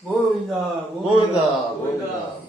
모이다 모이다. 모이다.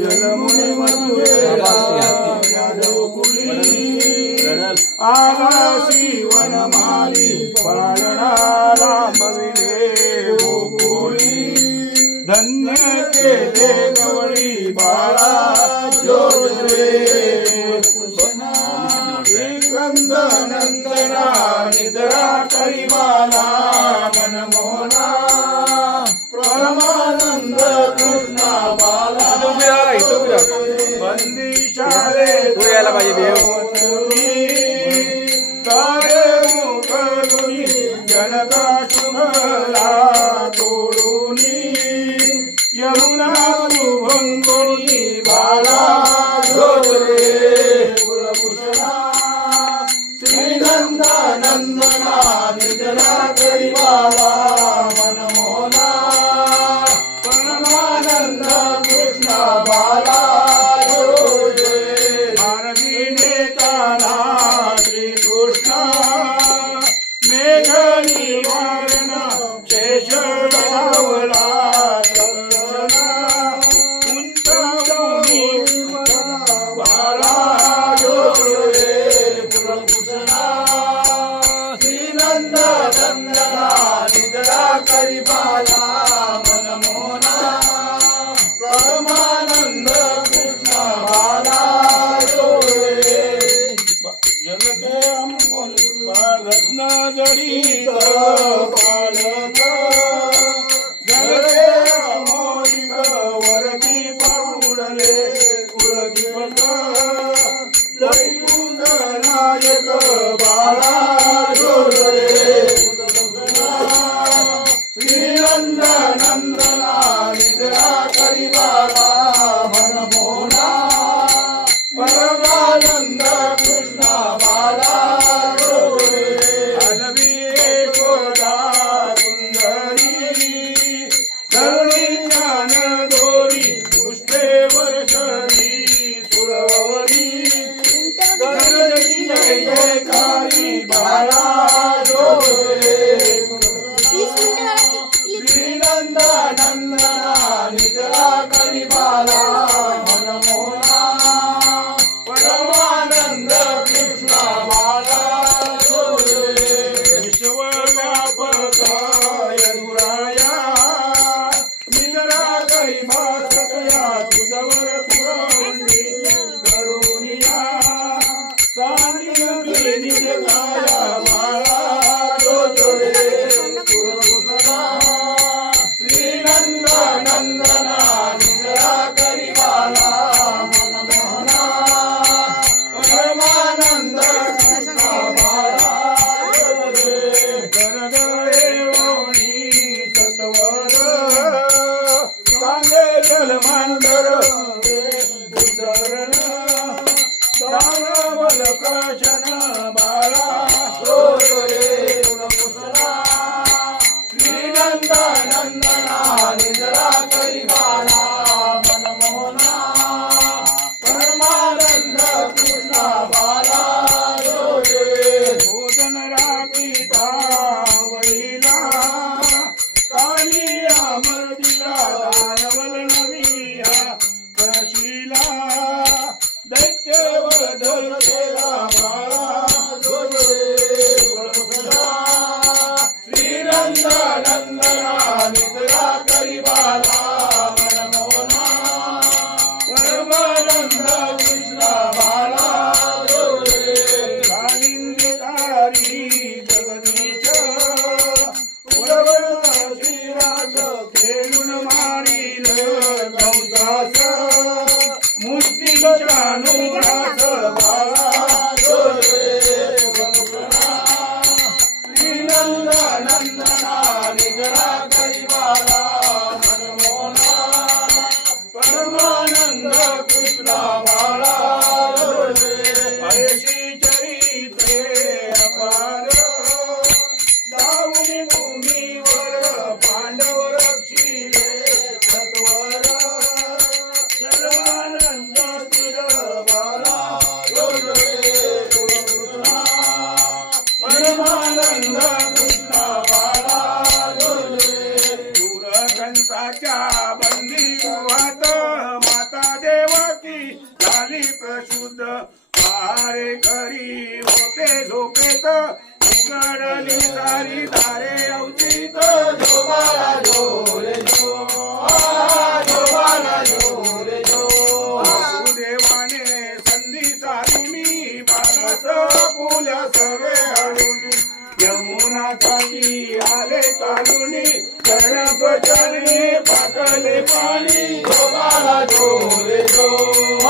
జలమునే paz de Bob. Hari तारे अवचित जोबाला जो. रे जो जोबाला जो रे जो. देवाने संधी सारी मी मानस फुल सवे हळूनी. यमुना पाणी जोबाला जो रे जो.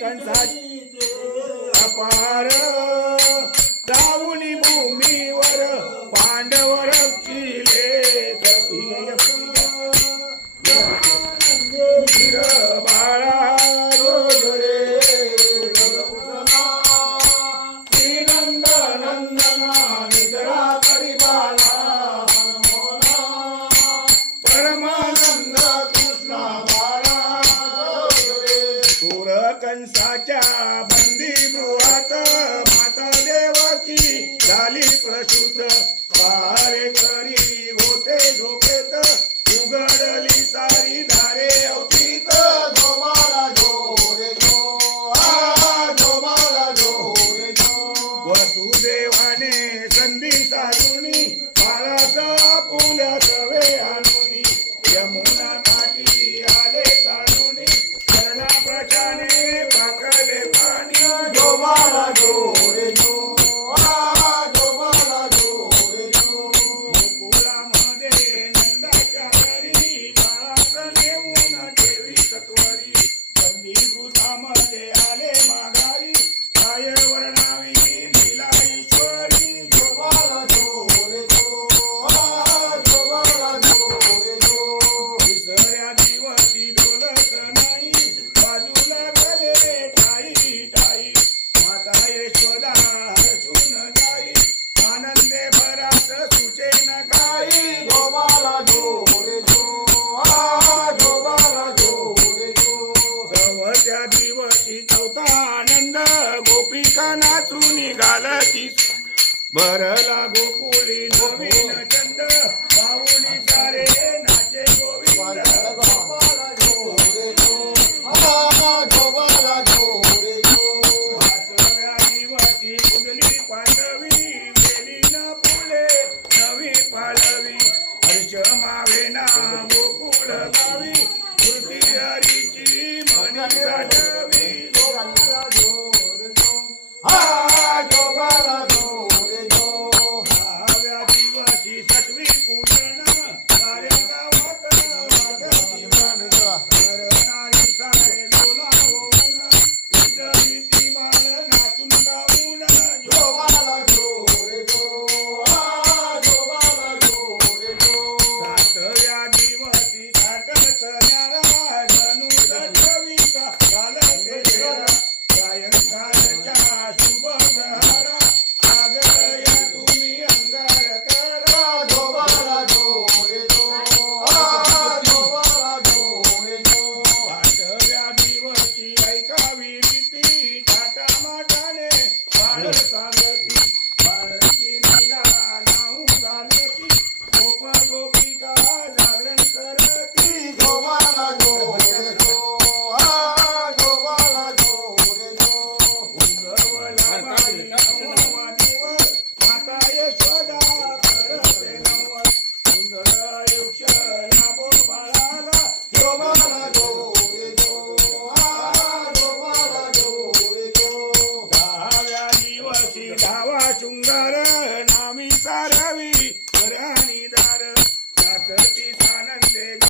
कंसाची अपार. दावुनी शुद्ध प्रसूत वारे करी બરલા ગોકુળ